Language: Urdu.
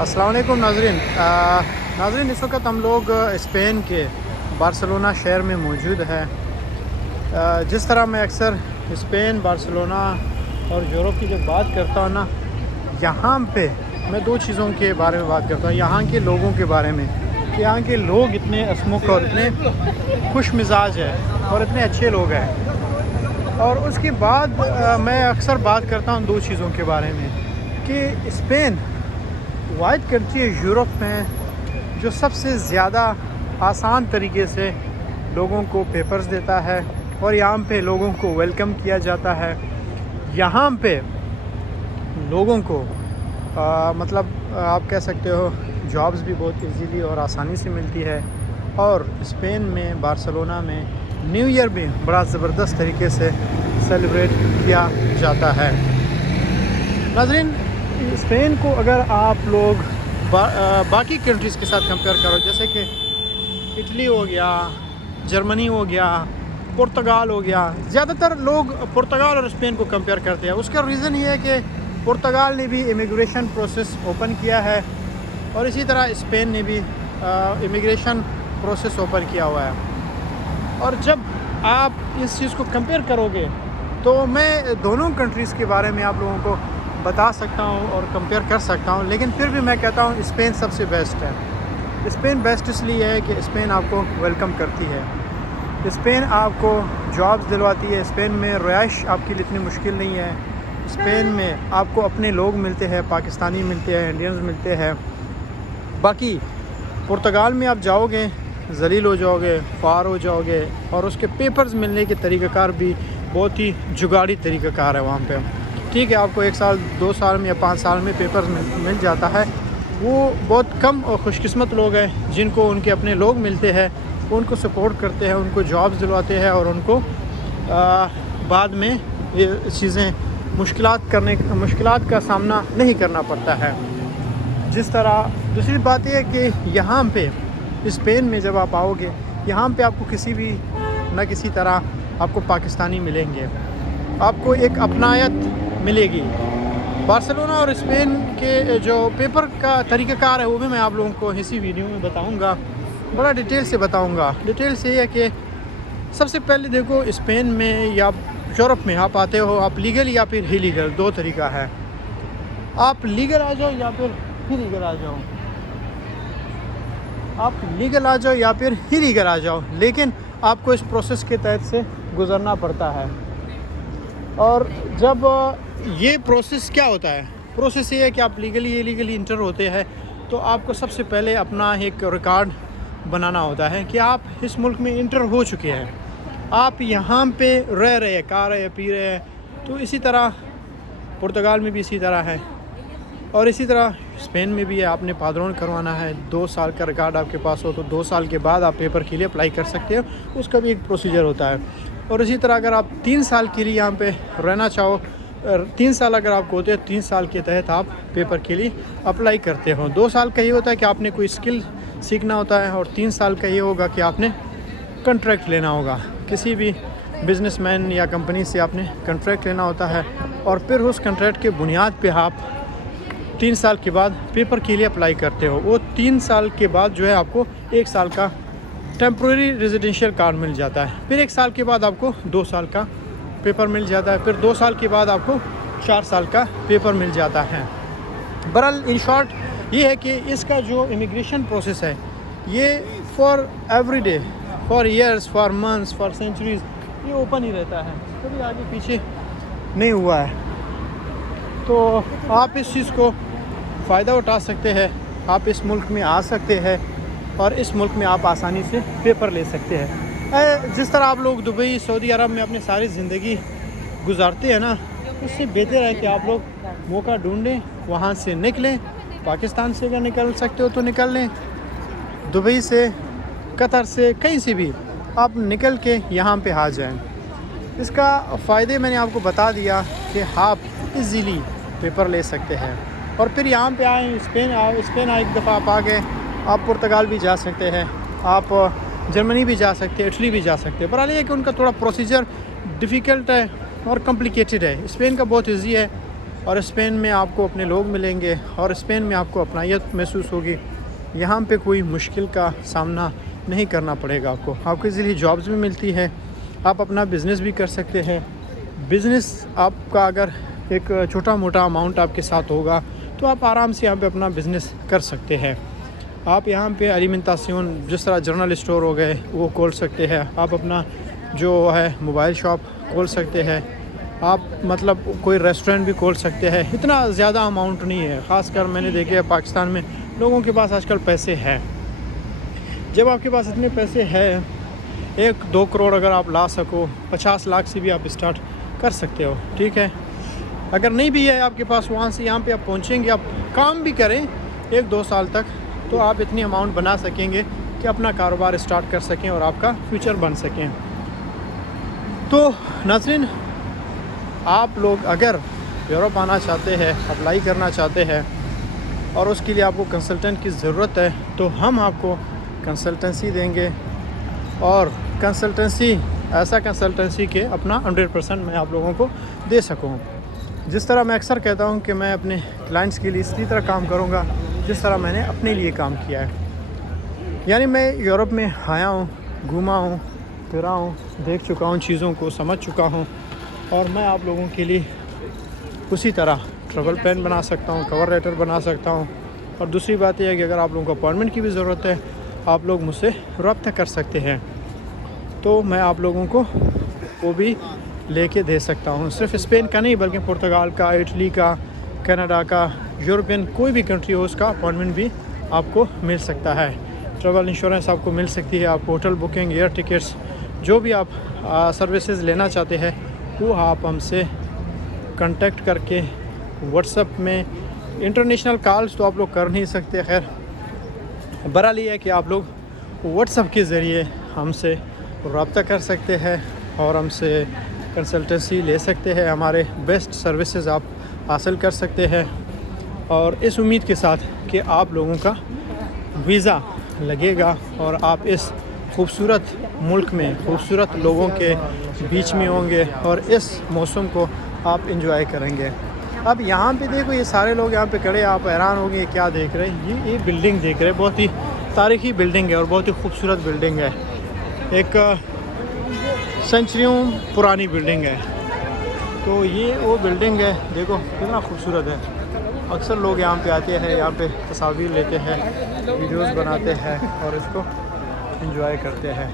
السلام علیکم ناظرین ناظرین اس وقت ہم لوگ اسپین کے بارسلونا شہر میں موجود ہیں۔ جس طرح میں اکثر اسپین، بارسلونا اور یورپ کی جب بات کرتا ہوں نا، یہاں پہ میں دو چیزوں کے بارے میں بات کرتا ہوں۔ یہاں کے لوگوں کے بارے میں کہ یہاں کے لوگ اتنے ہسمکھ اور اتنے خوش مزاج ہیں اور اتنے اچھے لوگ ہیں، اور اس کے بعد میں اکثر بات کرتا ہوں دو چیزوں کے بارے میں کہ اسپین واحد کنٹری ہے یورپ میں جو سب سے زیادہ آسان طریقے سے لوگوں کو پیپرز دیتا ہے، اور یہاں پہ لوگوں کو ویلکم کیا جاتا ہے۔ یہاں پہ لوگوں کو مطلب آپ کہہ سکتے ہو جابز بھی بہت ایزیلی اور آسانی سے ملتی ہے، اور اسپین میں بارسلونا میں نیو ایئر بھی بڑا زبردست طریقے سے سیلیبریٹ کیا جاتا ہے۔ ناظرین، اسپین کو اگر آپ لوگ باقی کنٹریز کے ساتھ کمپیئر کرو، جیسے کہ اٹلی ہو گیا، جرمنی ہو گیا، پرتگال ہو گیا، زیادہ تر لوگ پرتگال اور اسپین کو کمپیئر کرتے ہیں۔ اس کا ریزن یہ ہے کہ پرتگال نے بھی امیگریشن پروسیس اوپن کیا ہے، اور اسی طرح اسپین نے بھی امیگریشن پروسیس اوپن کیا ہوا ہے۔ اور جب آپ اس چیز کو کمپیئر کرو گے تو میں دونوں کنٹریز کے بارے میں آپ لوگوں کو بتا سکتا ہوں اور کمپیئر کر سکتا ہوں، لیکن پھر بھی میں کہتا ہوں اسپین سب سے بیسٹ ہے۔ اسپین بیسٹ اس لیے ہے کہ اسپین آپ کو ویلکم کرتی ہے، اسپین آپ کو جابز دلواتی ہے، اسپین میں رہائش آپ کے لیے اتنی مشکل نہیں ہے، اسپین میں آپ کو اپنے لوگ ملتے ہیں، پاکستانی ملتے ہیں، انڈینز ملتے ہیں۔ باقی پرتگال میں آپ جاؤ گے ذلیل ہو جاؤ گے، خوار ہو جاؤ گے، اور اس کے پیپرز ملنے کے طریقہ کار بھی بہت ہی جگاڑی طریقہ کار ہے وہاں پہ۔ ٹھیک ہے، آپ کو 1 سال 2 سال میں یا 5 سال میں پیپرز مل جاتا ہے۔ وہ بہت کم اور خوش قسمت لوگ ہیں جن کو ان کے اپنے لوگ ملتے ہیں، وہ ان کو سپورٹ کرتے ہیں، ان کو جابز دلواتے ہیں، اور ان کو بعد میں یہ چیزیں مشکلات کا سامنا نہیں کرنا پڑتا ہے۔ جس طرح دوسری بات یہ ہے کہ یہاں پہ اسپین میں جب آپ آؤ گے، یہاں پہ آپ کو کسی بھی نہ کسی طرح آپ کو پاکستانی ملیں گے، آپ کو ایک اپنائیت ملے گی۔ بارسلونا اور اسپین کے جو پیپر کا طریقہ کار ہے وہ بھی میں آپ لوگوں کو اسی ویڈیو میں بتاؤں گا، بڑا ڈیٹیل سے بتاؤں گا۔ ڈیٹیل سے یہ ہے کہ سب سے پہلے دیکھو، اسپین میں یا یورپ میں آپ آتے ہو، آپ لیگل یا پھر ہی لیگل، دو طریقہ ہے۔ آپ لیگل آ جاؤ یا پھر ہی لیگل آ جاؤ، آپ لیگل آ جاؤ یا پھر ہی لیگل آ جاؤ، لیکن آپ کو اس پروسیس کے تحت سے گزرنا پڑتا ہے۔ اور جب یہ پروسیس کیا ہوتا ہے، پروسیس یہ ہے کہ آپ لیگلی ایلیگلی انٹر ہوتے ہیں تو آپ کو سب سے پہلے اپنا ایک ریکارڈ بنانا ہوتا ہے کہ آپ اس ملک میں انٹر ہو چکے ہیں، آپ یہاں پہ رہ رہے ہیں، کھا رہے ہیں، پی رہے ہیں۔ تو اسی طرح پرتگال میں بھی اسی طرح ہے، اور اسی طرح اسپین میں بھی ہے۔ آپ نے پادرون کروانا ہے، 2 سال کا ریکارڈ آپ کے پاس ہو تو 2 سال کے بعد آپ پیپر کے لیے اپلائی کر سکتے ہو، اس کا بھی ایک پروسیجر ہوتا ہے۔ اور اسی طرح اگر آپ 3 سال کے لیے یہاں پہ رہنا چاہو، 3 سال اگر آپ کو ہوتے ہیں، 3 سال کے تحت آپ پیپر کے لیے اپلائی کرتے ہو۔ 2 سال کا یہ ہوتا ہے کہ آپ نے کوئی اسکل سیکھنا ہوتا ہے، اور 3 سال کا یہ ہوگا کہ آپ نے کنٹریکٹ لینا ہوگا، کسی بھی بزنس مین یا کمپنی سے آپ نے کنٹریکٹ لینا ہوتا ہے، اور پھر اس کنٹریکٹ کے بنیاد پہ آپ 3 سال کے بعد پیپر کے لیے اپلائی کرتے ہو۔ وہ 3 سال کے بعد جو ہے آپ کو 1 سال کا ٹیمپریری ریزیڈینشیل کارڈ مل جاتا ہے، پھر 1 سال کے بعد آپ کو 2 سال کا پیپر مل جاتا ہے، پھر 2 سال کے بعد آپ کو 4 سال کا پیپر مل جاتا ہے۔ برحال ان شارٹ یہ ہے کہ اس کا جو امیگریشن پروسیس ہے یہ for every day, for years, for months, for centuries یہ اوپن ہی رہتا ہے، کبھی آگے پیچھے نہیں ہوا ہے۔ تو آپ اس چیز کو فائدہ اٹھا سکتے ہیں، آپ اس ملک میں آ سکتے ہیں، اور اس ملک میں آپ آسانی سے پیپر لے سکتے ہیں۔ جس طرح آپ لوگ دبئی، سعودی عرب میں اپنی ساری زندگی گزارتے ہیں نا، اس سے بہتر ہے کہ آپ لوگ موقع ڈھونڈیں، وہاں سے نکلیں۔ پاکستان سے اگر نکل سکتے ہو تو نکل لیں، دبئی سے، قطر سے، کہیں سے بھی آپ نکل کے یہاں پہ آ جائیں۔ اس کا فائدے میں نے آپ کو بتا دیا کہ آپ ایزیلی پیپر لے سکتے ہیں، اور پھر یہاں پہ آئیں، اسپین ایک دفعہ آپ آ گئے، آپ پرتگال بھی جا سکتے ہیں، آپ جرمنی بھی جا سکتے ہیں، اٹلی بھی جا سکتے ہیں۔ پر یہ کہ ان کا تھوڑا پروسیجر ڈیفیکلٹ ہے اور کمپلیکیٹڈ ہے۔ اسپین کا بہت ایزی ہے، اور اسپین میں آپ کو اپنے لوگ ملیں گے اور اسپین میں آپ کو اپنائیت محسوس ہوگی. یہاں پہ کوئی مشکل کا سامنا نہیں کرنا پڑے گا آپ کو ایزیلی جابز بھی ملتی ہے. آپ اپنا بزنس بھی کر سکتے ہیں. بزنس آپ کا اگر ایک چھوٹا موٹا اماؤنٹ آپ کے ساتھ ہوگا تو آپ آرام سے یہاں پہ اپنا بزنس کر سکتے ہیں. آپ یہاں پہ ایلیمنٹاسیون جس طرح جنرل اسٹور ہو گئے وہ کھول سکتے ہیں. آپ اپنا جو ہے موبائل شاپ کھول سکتے ہیں. آپ مطلب کوئی ریسٹورنٹ بھی کھول سکتے ہیں. اتنا زیادہ اماؤنٹ نہیں ہے. خاص کر میں نے دیکھا ہے پاکستان میں لوگوں کے پاس آج کل پیسے ہیں. جب آپ کے پاس اتنے پیسے ہیں 1-2 کروڑ اگر آپ لا سکو 50 لاکھ سے بھی آپ اسٹارٹ کر سکتے ہو. ٹھیک ہے. اگر نہیں بھی ہے آپ کے پاس وہاں سے یہاں پہ آپ پہنچیں گے آپ کام بھی کریں 1-2 سال تک تو آپ اتنی اماؤنٹ بنا سکیں گے کہ اپنا کاروبار اسٹارٹ کر سکیں اور آپ کا فیوچر بن سکیں. تو ناظرین آپ لوگ اگر یورپ آنا چاہتے ہیں اپلائی کرنا چاہتے ہیں اور اس کے لیے آپ کو کنسلٹنٹ کی ضرورت ہے تو ہم آپ کو کنسلٹنسی دیں گے. اور کنسلٹنسی ایسا کنسلٹنسی کہ اپنا 100% میں آپ لوگوں کو دے سکوں. جس طرح میں اکثر کہتا ہوں کہ میں اپنے کلائنٹس کے لیے اسی طرح کام کروں گا جس طرح میں نے اپنے لیے کام کیا ہے. یعنی میں یورپ میں آیا ہوں, گھوما ہوں, پھرا ہوں, دیکھ چکا ہوں, چیزوں کو سمجھ چکا ہوں اور میں آپ لوگوں کے لیے اسی طرح ٹریول پلان بنا سکتا ہوں, کور لیٹر بنا سکتا ہوں. اور دوسری بات یہ ہے کہ اگر آپ لوگوں کو اپوائنٹمنٹ کی بھی ضرورت ہے آپ لوگ مجھ سے رابطہ کر سکتے ہیں تو میں آپ لوگوں کو وہ بھی لے کے دے سکتا ہوں. صرف اسپین کا نہیں بلکہ پرتگال کا, اٹلی کا, کینیڈا کا, یورپین کوئی بھی کنٹری ہو اس کا اپوائنٹمنٹ بھی آپ کو مل سکتا ہے. ٹریول انشورنس آپ کو مل سکتی ہے. آپ کو ہوٹل بکنگ, ایئر ٹکٹس جو بھی آپ سروسز لینا چاہتے ہیں وہ آپ ہم سے کنٹیکٹ کر کے واٹس ایپ میں انٹرنیشنل کالز تو آپ لوگ کر نہیں سکتے. خیر برحال یہ ہے کہ آپ لوگ واٹس ایپ کے ذریعے ہم سے رابطہ کر سکتے ہیں اور ہم سے کنسلٹنسی لے سکتے ہیں. ہمارے بیسٹ سروسز آپ حاصل کر سکتے ہیں اور اس امید کے ساتھ کہ آپ لوگوں کا ویزا لگے گا اور آپ اس خوبصورت ملک میں خوبصورت لوگوں کے بیچ میں ہوں گے اور اس موسم کو آپ انجوائے کریں گے. اب یہاں پہ دیکھو یہ سارے لوگ یہاں پہ کھڑے آپ حیران ہوں گے کیا دیکھ رہے ہیں. یہ بلڈنگ دیکھ رہے ہیں, بہت ہی تاریخی بلڈنگ ہے اور بہت ہی خوبصورت بلڈنگ ہے. ایک سینچریوں پرانی بلڈنگ ہے. تو یہ وہ بلڈنگ ہے, دیکھو کتنا خوبصورت ہے. اکثر لوگ یہاں پہ آتے ہیں, یہاں پہ تصاویر لیتے ہیں, ویڈیوز بناتے ہیں اور اس کو انجوائے کرتے ہیں.